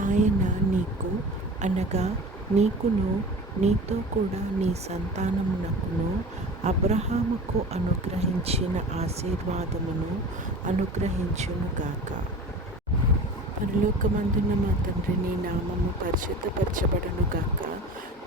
ఆయన నీకు అనగా నీకును నీతో కూడా నీ సంతానమునకును అబ్రహాముకు అనుగ్రహించిన ఆశీర్వాదమును అనుగ్రహించునుగాక పరలోకమందున్న మా తండ్రి నీ నామము పరిశుద్ధపరచబడనుగాక గాక.